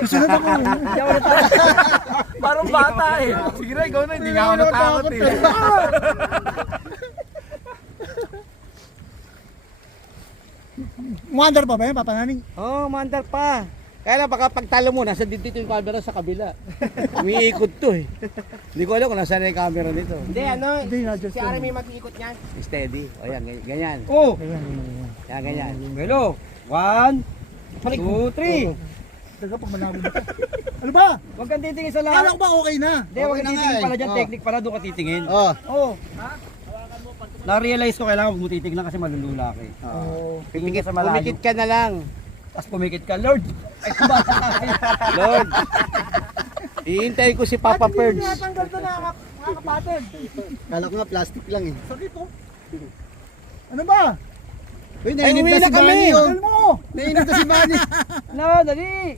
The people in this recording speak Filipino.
Susunod ako. Hindi ako natakot. Parang bata eh. Sige na, ikaw na. Hindi nga ako natakot eh. Umandar pa ba yan, papananing? Oo, mandar pa. Kaya lang baka pagtalo mo, nasa dito yung camera sa kabila. Umiikot to eh. Hindi ko alam kung nasaan na yung camera nito. Hindi, ano, Hindi, na-adjust si Ari may mag-iikot niyan. Steady. O yan, ganyan. Oh! Yan, ganyan. Hello. 1, 2, 3. Taga pag malabo na. Ano ba? Huwag kang titingin sa Kala lahat. ko ba okay na? Hindi, huwag Okay kang na titingin nga pala eh. dyan. Oh. Technique pala, doon ka titingin. Oh. Oo. Na-realize ko kailangan huwag mo titignan kasi malulula ka eh. Oo. Tingin ka sa malayo. Pumikit ka na lang. Tapos pumikit ka, Lord. Ay, kumbaga ka. Lord. Iintay ko si Papa Perds. Tinatanggal to na mga kapatid. Kala ko nga plastic lang eh. Sakit oh. Ano ba? Uy, Ay, uwi na kami. Tagal mo! Nainip na si Manny. Na, dali.